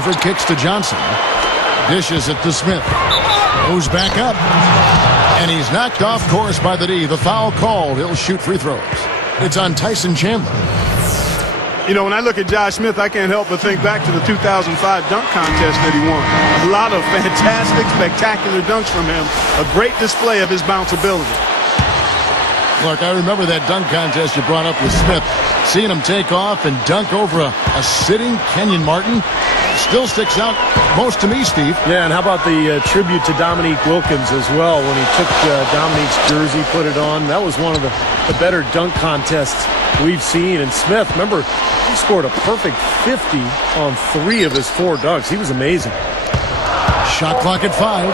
Horford kicks to Johnson. Dishes it to Smith. Goes back up. And he's knocked off course by the D. The foul called. He'll shoot free throws. It's on Tyson Chandler. You know, when I look at Josh Smith, I can't help but think back to the 2005 dunk contest that he won. A lot of fantastic, spectacular dunks from him. A great display of his bounce ability. Clark, I remember that dunk contest you brought up with Smith. Seeing him take off and dunk over a sitting Kenyon Martin still sticks out most to me, Steve. Yeah, and how about the tribute to Dominique Wilkins as well when he took Dominique's jersey, put it on. That was one of the better dunk contests we've seen. And Smith, remember, he scored a perfect 50 on 3 of his 4 dunks. He was amazing. Shot clock at 5.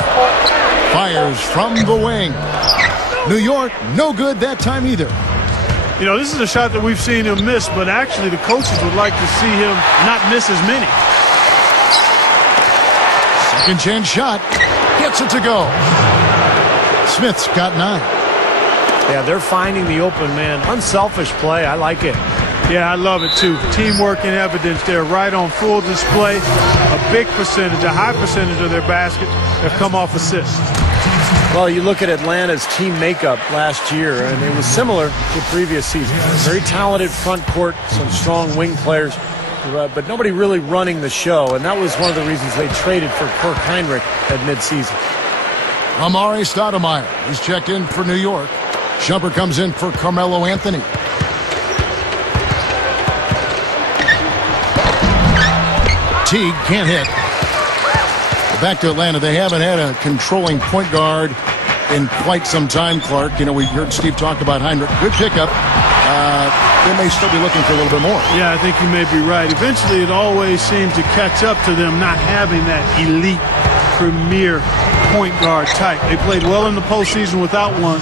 Fires from the wing. New York, no good that time either. You know, this is a shot that we've seen him miss, but actually the coaches would like to see him not miss as many. Second chance shot. Gets it to go. Smith's got 9. Yeah, they're finding the open man. Unselfish play. I like it. Yeah, I love it too. Teamwork in evidence there, right on full display. A big percentage, a high percentage of their basket have come off assists. Well, you look at Atlanta's team makeup last year, and it was similar to previous seasons. Very talented front court, some strong wing players, but nobody really running the show, and that was one of the reasons they traded for Kirk Heinrich at midseason. Amari Stoudemire. He's checked in for New York. Shumpert comes in for Carmelo Anthony. Teague can't hit. Back to Atlanta. They haven't had a controlling point guard in quite some time, Clark. You know, we heard Steve talk about Heinrich. Good pickup. They may still be looking for a little bit more. Yeah, I think you may be right. Eventually, it always seems to catch up to them not having that elite, premier point guard type. They played well in the postseason without one.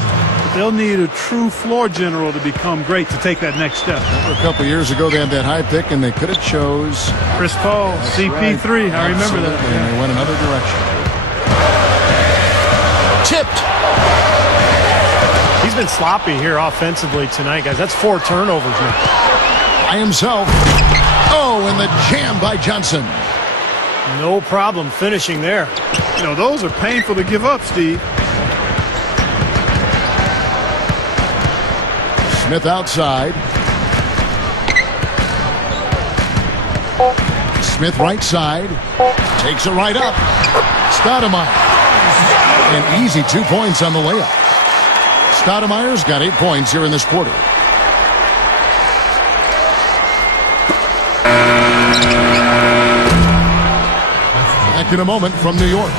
They'll need a true floor general to become great to take that next step. A couple years ago, they had that high pick, and they could have chose Chris Paul, CP3. Right. I remember that. And they went another direction. Tipped. He's been sloppy here offensively tonight, guys. That's 4 turnovers now. By himself. Oh, and the jam by Johnson. No problem finishing there. You know, those are painful to give up, Steve. Smith outside. Smith right side. Takes it right up. Stoudemire. An easy 2 points on the layup. Stoudemire's got 8 points here in this quarter. Back in a moment from New York.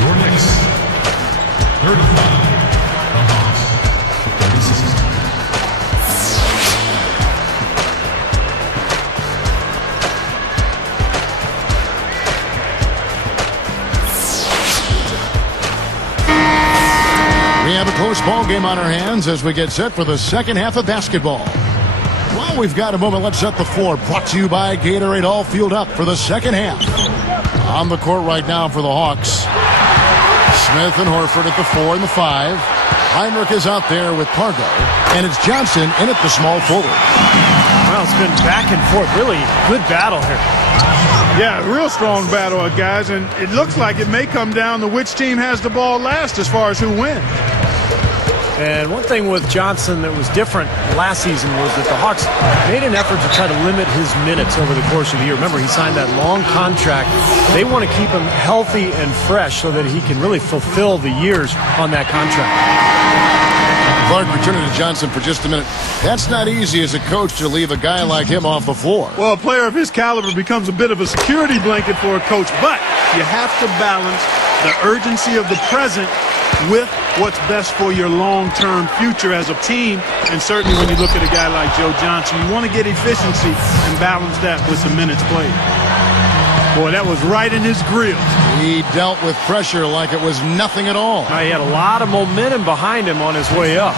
Your Knicks. 35. We have a close ball game on our hands as we get set for the second half of basketball. Well, we've got a moment. Let's set the floor. Brought to you by Gatorade. All fueled up for the second half. On the court right now for the Hawks. Smith and Horford at the 4 and the 5. Heinrich is out there with Pargo. And it's Johnson in at the small forward. Well, it's been back and forth. Really good battle here. Yeah, real strong battle, guys. And it looks like it may come down to which team has the ball last as far as who wins. And one thing with Johnson that was different last season was that the Hawks made an effort to try to limit his minutes over the course of the year. Remember, he signed that long contract. They want to keep him healthy and fresh so that he can really fulfill the years on that contract. Clark, returning to Johnson for just a minute. That's not easy as a coach to leave a guy like him off the floor. Well, a player of his caliber becomes a bit of a security blanket for a coach, but you have to balance the urgency of the present with what's best for your long-term future as a team. And certainly when you look at a guy like Joe Johnson, you want to get efficiency and balance that with the minutes played. Boy, that was right in his grill. He dealt with pressure like it was nothing at all. He had a lot of momentum behind him on his way up.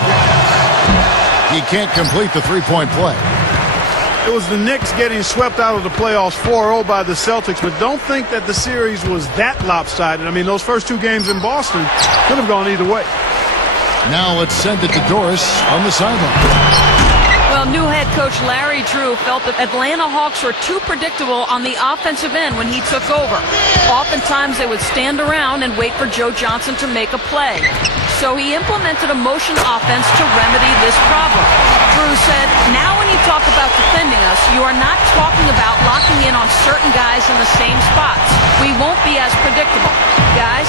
He can't complete the three-point play. It was the Knicks getting swept out of the playoffs 4-0 by the Celtics, but don't think that the series was that lopsided. I mean, those first 2 games in Boston could have gone either way. Now let's send it to Doris on the sideline. Well, Well, new head coach Larry Drew felt that Atlanta Hawks were too predictable on the offensive end when he took over. Oftentimes, they would stand around and wait for Joe Johnson to make a play. So he implemented a motion offense to remedy this problem. Drew said, now when you talk about defending us, you are not talking about locking in on certain guys in the same spots. We won't be as predictable. Guys?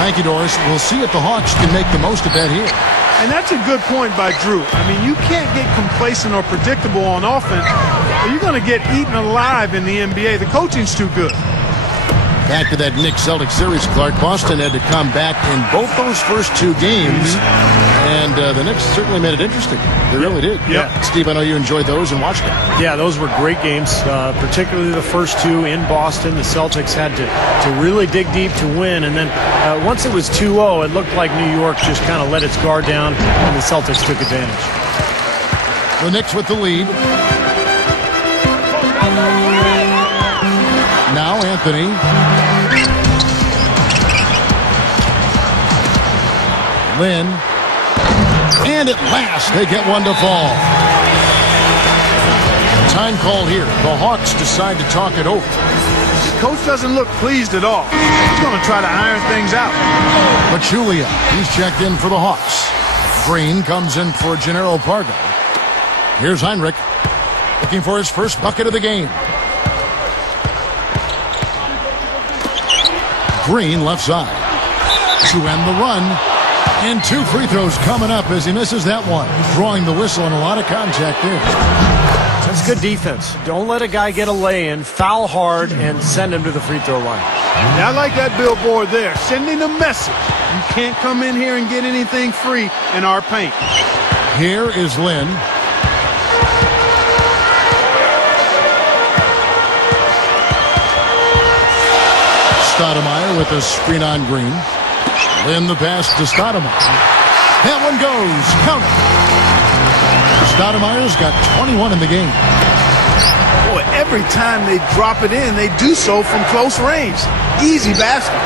Thank you, Doris. We'll see if the Hawks can make the most of that here. And that's a good point by Drew. I mean, you can't get complacent or predictable on offense, or you're going to get eaten alive in the NBA. The coaching's too good. Back to that Knicks Celtics series, Clark. Boston had to come back in both those first two games, and the Knicks certainly made it interesting. They really did. Yeah. Steve, I know you enjoyed those and watched them. Yeah, those were great games, particularly the first two in Boston. The Celtics had to really dig deep to win, and then once it was 2-0, it looked like New York just kind of let its guard down, and the Celtics took advantage. The Knicks with the lead. Now Anthony. Lynn. And at last they get one to fall. Time call here. The Hawks decide to talk it over. The coach doesn't look pleased at all. He's going to try to iron things out. Pachulia, he's checked in for the Hawks. Green comes in for Gennaro Pargo. Here's Heinrich, looking for his first bucket of the game. Green left side to end the run. And two free throws coming up as he misses that one. Drawing the whistle and a lot of contact there. That's good defense. Don't let a guy get a lay-in, foul hard, and send him to the free throw line. Yeah, I like that billboard there, sending a message. You can't come in here and get anything free in our paint. Here is Lynn. Stoudemire with a screen on Green. Lynn the pass to Stoudemire. That one goes. Count it. Stoudemire's got 21 in the game. Boy, every time they drop it in, they do so from close range. Easy baskets.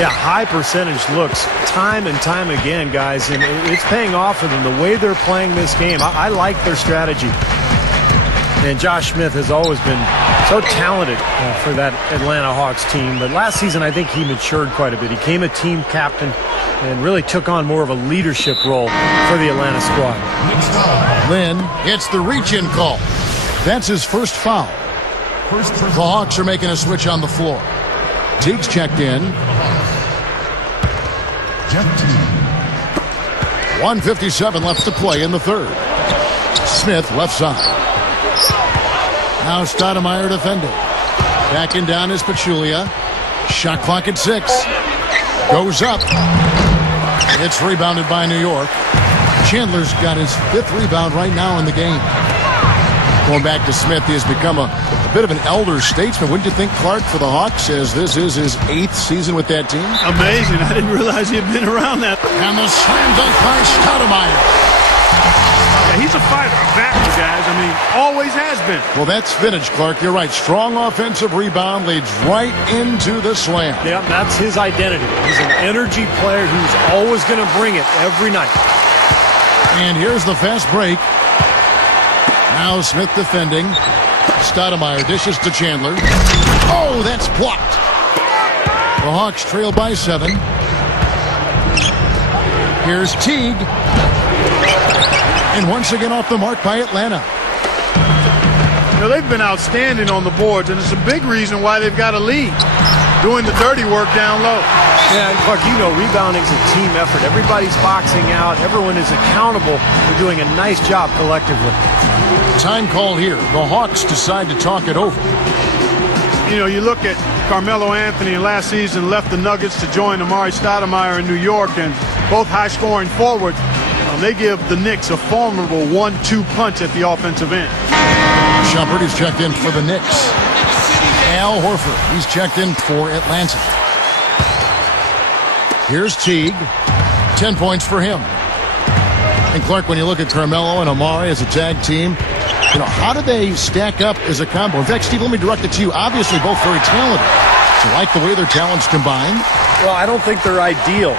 Yeah, high percentage looks time and time again, guys, and it's paying off for them the way they're playing this game. I like their strategy. And Josh Smith has always been so talented for that Atlanta Hawks team. But last season, I think he matured quite a bit. He became a team captain and really took on more of a leadership role for the Atlanta squad. Lynn gets the reach-in call. That's his first foul. The Hawks are making a switch on the floor. Teague's checked in. 1:57 left to play in the third. Smith left side. Now Stoudemire defending. Backing down is Pachulia. Shot clock at 6. Goes up. It's rebounded by New York. Chandler's got his 5th rebound right now in the game. Going back to Smith, he has become a bit of an elder statesman. Wouldn't you think, Clark, for the Hawks, as this is his 8th season with that team? Amazing. I didn't realize he had been around that. And the slam dunk by Stoudemire. Yeah, he's a fighter, a battler, guys. I mean, always has been. Well, that's vintage, Clark. You're right. Strong offensive rebound leads right into the slam. Yeah, that's his identity. He's an energy player who's always going to bring it every night. And here's the fast break. Now Smith defending. Stoudemire dishes to Chandler. Oh, that's blocked. The Hawks trail by 7. Here's Teague. And once again off the mark by Atlanta. You know, they've been outstanding on the boards, and it's a big reason why they've got a lead. Doing the dirty work down low. Yeah, and Clark, you know rebounding is a team effort. Everybody's boxing out. Everyone is accountable for doing a nice job collectively. Time call here. The Hawks decide to talk it over. You know, you look at Carmelo Anthony last season left the Nuggets to join Amari Stoudemire in New York, and both high-scoring forwards. They give the Knicks a formidable 1-2 punch at the offensive end. Shumpert is checked in for the Knicks. Al Horford, he's checked in for Atlanta. Here's Teague. 10 points for him. And Clark, when you look at Carmelo and Amari as a tag team, you know, how do they stack up as a combo? In fact, Steve, let me direct it to you. Obviously, both very talented. Do you like the way their talents combine? Well, I don't think they're ideal,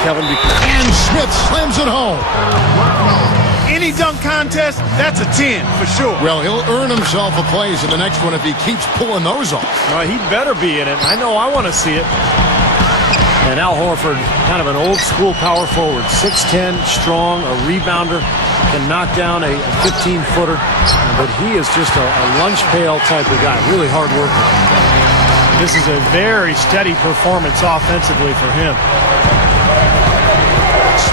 Kevin. And Smith slams it home. any dunk contest, that's a 10 for sure. Well, he'll earn himself a place in the next one if he keeps pulling those off. Well, he better be in it. I know I want to see it. And Al Horford, kind of an old-school power forward, 6'10", strong, a rebounder, can knock down a 15-footer, but he is just a lunch pail type of guy, really hard worker. This is a very steady performance offensively for him.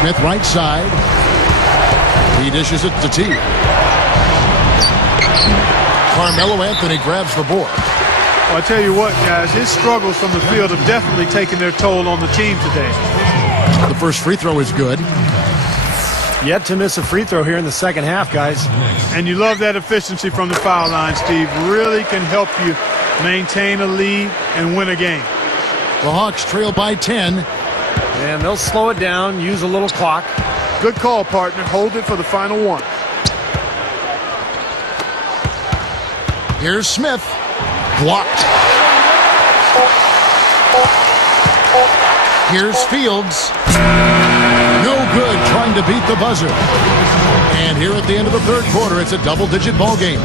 Smith right side. He dishes it to T. Carmelo Anthony grabs the board. Well, I tell you what, guys, his struggles from the field have definitely taken their toll on the team today. The first free throw is good. Yet to miss a free throw here in the second half, guys. And you love that efficiency from the foul line, Steve. Really can help you maintain a lead and win a game. The Hawks trail by 10. And they'll slow it down, use a little clock. Good call, partner. Hold it for the final one. Here's Smith. Blocked. Here's Fields. No good trying to beat the buzzer. And here at the end of the third quarter, it's a double-digit ball game.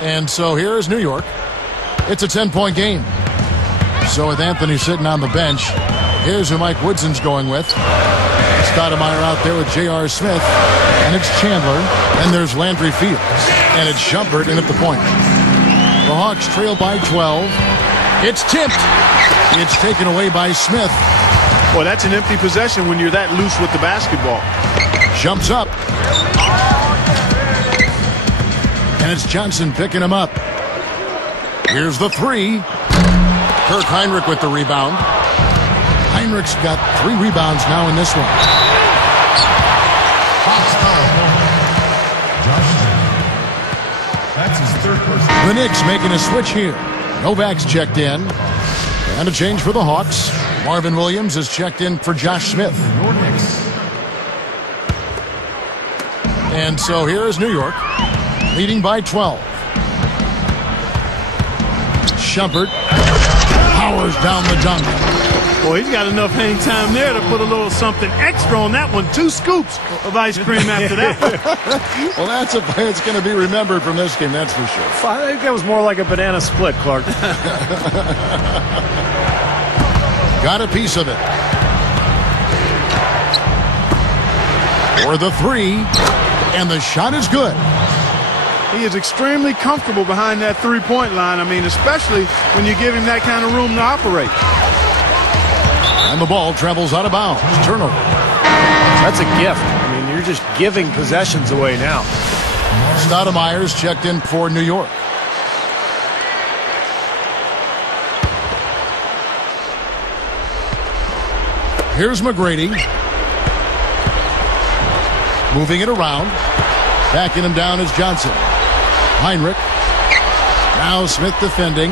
And so here is New York. It's a 10-point game. So with Anthony sitting on the bench, here's who Mike Woodson's going with. Stoudemire out there with J.R. Smith. And it's Chandler. And there's Landry Fields. And it's Shumpert in at the point. The Hawks trail by 12. It's tipped. It's taken away by Smith. Well, that's an empty possession when you're that loose with the basketball. Jumps up. And it's Johnson picking him up. Here's the three. Kirk Heinrich with the rebound. Heinrich's got 3 rebounds now in this one. That's his third person. The Knicks making a switch here. Novak's checked in. And a change for the Hawks. Marvin Williams is checked in for Josh Smith. Your Knicks. And so here is New York, leading by 12. Shumpert powers down the dunk. Boy, he's got enough hang time there to put a little something extra on that one. 2 scoops of ice cream after that. Well, that's a play that's going to be remembered from this game, that's for sure. I think that was more like a banana split, Clark. Got a piece of it. For the 3, and the shot is good. He is extremely comfortable behind that three-point line. I mean, especially when you give him that kind of room to operate. And the ball travels out of bounds. Turnover. That's a gift. I mean, you're just giving possessions away now. Stoudemire's checked in for New York. Here's McGrady. Moving it around. Backing him down is Johnson. Heinrich. Now Smith defending.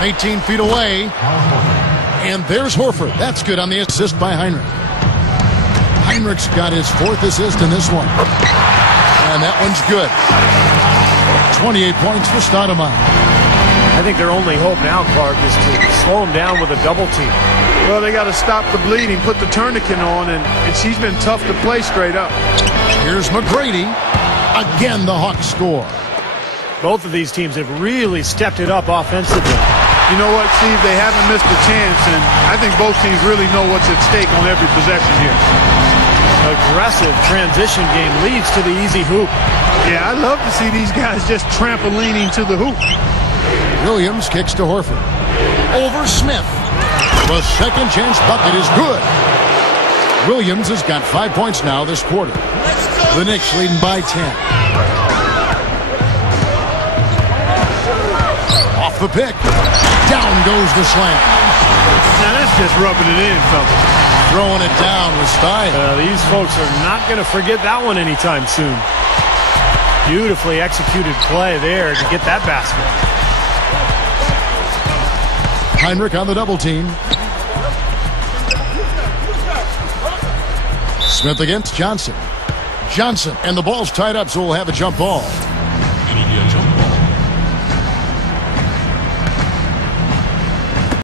18 feet away. And there's Horford. That's good on the assist by Heinrich. Heinrich's got his 4th assist in this one. And that one's good. 28 points for Stoudemire. I think their only hope now, Clark, is to slow him down with a double team. Well, they got to stop the bleeding, put the tourniquet on, and she's been tough to play straight up. Here's McGrady. Again, the Hawks score. Both of these teams have really stepped it up offensively. You know what, Steve? They haven't missed a chance, and I think both teams really know what's at stake on every possession here. Aggressive transition game leads to the easy hoop. Yeah, I love to see these guys just trampolining to the hoop. Williams kicks to Horford. Over Smith. The second chance bucket is good. Williams has got 5 points now this quarter. The Knicks leading by 10. Off the pick. Down goes the slam. Now that's just rubbing it in, fellas. Throwing it down with style. These folks are not going to forget that one anytime soon. Beautifully executed play there to get that basket. Heinrich on the double team. Smith against Johnson. Johnson, and the ball's tied up, so we'll have a jump ball.